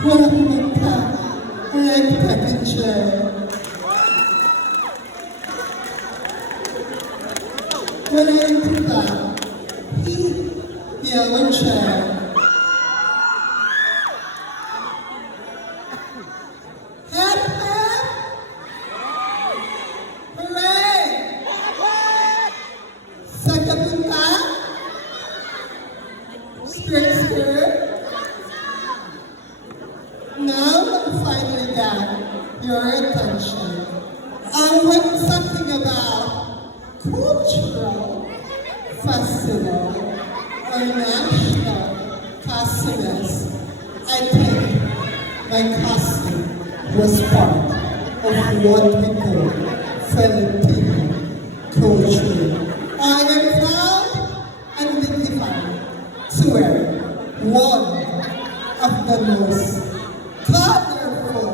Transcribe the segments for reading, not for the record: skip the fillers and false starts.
Walang ka, nagpapicture. Walang ka, yellow chair. Hep, hep! Hooray! Sa kapita, skirt, skirt. Now I finally got your attention. I want something about cultural festival or national costumes. I think my costume was part of what we call Filipino culture. I am proud and dignified to wear one of the most colorful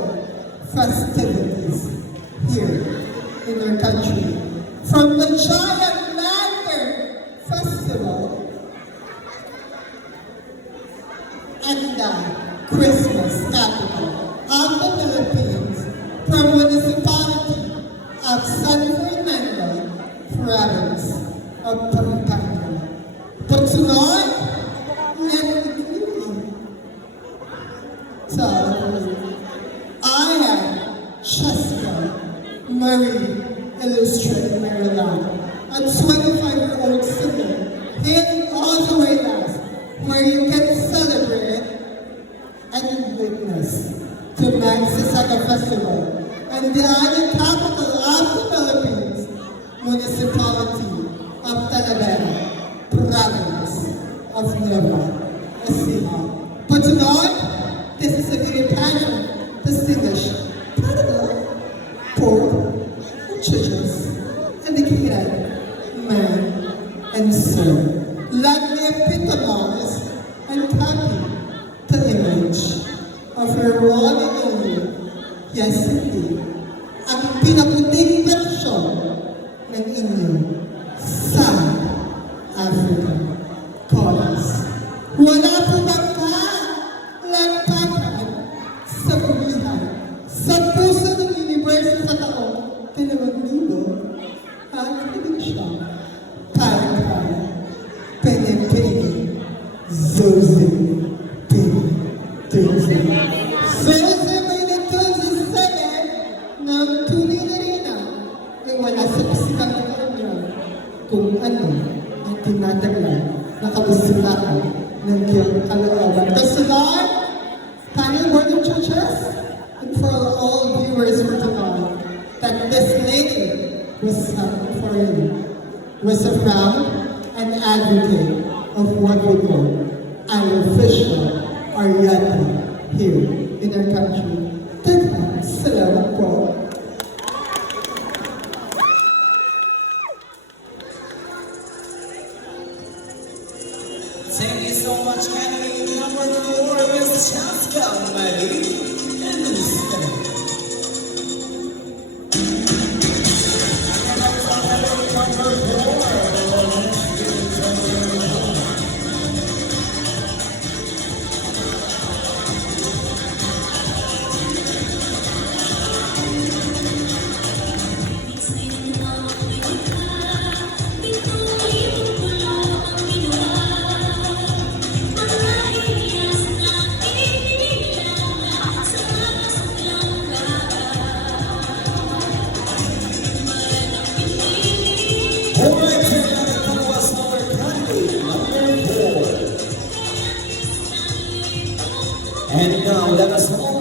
festivities here in our country. From the Giant Lantern Festival and the Christmas capital of the Philippines, from municipality of San Fernando, province of Pampanga. But tonight, so, I am Cheska Marie Illustrated Maryland, a 25-year-old singer hailing all the way last, where you can celebrate and witness the Magsaysay Festival and the island capital of the Philippines, municipality of Talavera, province of Nueva Ecija. But tonight, this is a very passionate, distinguished, prodigal, poor, and churches, and the creative man and soul. Let me epitomize and copy the image of your one and only, yes indeed, ang pinaputing versyon ng inyong South African chorus. Wala po bang sa pagbihan, sa puso ng universo sa taong 2,000 at hindi siya para penepene Zoze Pini Tuzi. Zoze may natuzi sa'yo ng tunay na rin ay wala sa pisikal na kanya kung ano ang tinataglan na kabusitaan ng kiyang kalooban. Kasi Lord, thank Lord of churches, and for all viewers for tonight, that this lady was for you, was a proud and advocate of what we call our official Ariete here in our country. Salamat po. Thank you so much, candidate number 4, Ms. Cheska Marie Illustrated. And now let us all